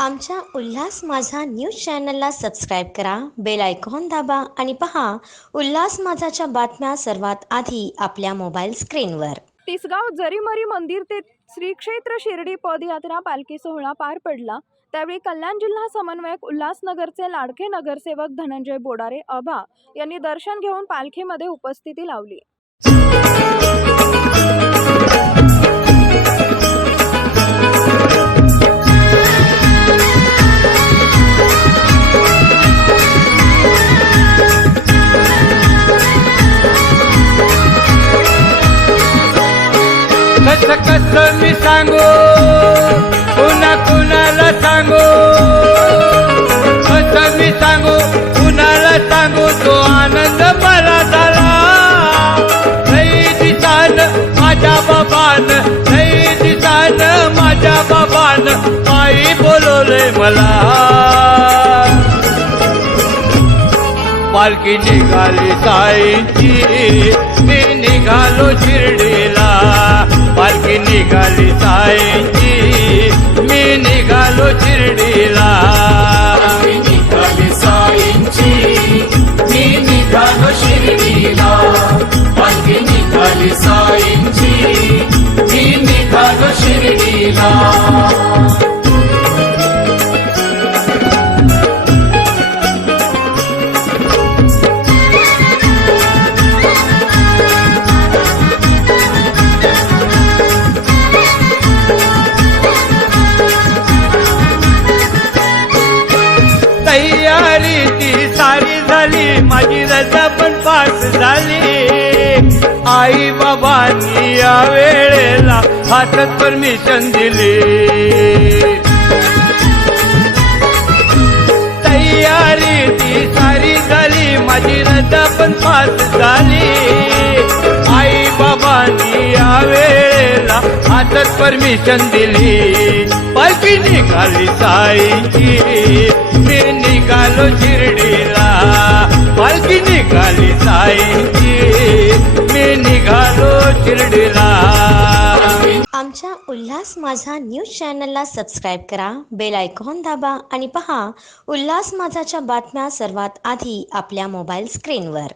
आमच्या उल्हास माझा न्यूज चॅनलला सबस्क्राईब करा, बेल आयकॉन दाबा आणि पहा उल्हास माझाच्या बातम्या सर्वात आधी आपल्या मोबाईल स्क्रीनवर। तिसगाव जरीमरी मंदिर ते श्री क्षेत्र शिर्डी पदयात्रा पालखी सोहळा पार पडला। त्यावेळी कल्याण जिल्हा समन्वयक उल्हासनगरचे लाडके नगरसेवक धनंजय बोडारे अभा यांनी दर्शन घेऊन पालखीमध्ये उपस्थिती लावली। कसं मी सांगू पुन्हा कुणाला सांगू, कसं मी सांगू कुणाला सांगू, तो आनंद मला झाला। लई दिसान माझ्या बाबान, लई दिसान माझ्या बाबान आई बोलवलंय मला। पालखी निघाली साईंची, मी निघालो शिर्डीला। पालखी निघाली साईंची, मी निघालो शिर्डीला। पालखी निघाली साईंची, मी निघालो शिर्डीला। पालखी निघाली साईंची, मी निघालो शिर्डीला। तयारी ती सारी झाली, माझी रजा पण पास झाली। आई बाबांनी या वेळेला हातात परमिशन दिली। तयारी ती सारी झाली, माझी रजा पण पास झाली। आई बाबांनी या वेळेला हातात परमिशन दिली। पालखी निघाली साईंची, मी निघालो शिर्डीला। पालखी निघाली साईंची, मी निघालो शिर्डीला। आमच्या उल्हास माझा न्यूज चॅनलला सबस्क्राईब करा, बेल आयकॉन दाबा आणि पहा उल्हास माझाच्या बातम्या सर्वात आधी आपल्या मोबाईल स्क्रीनवर।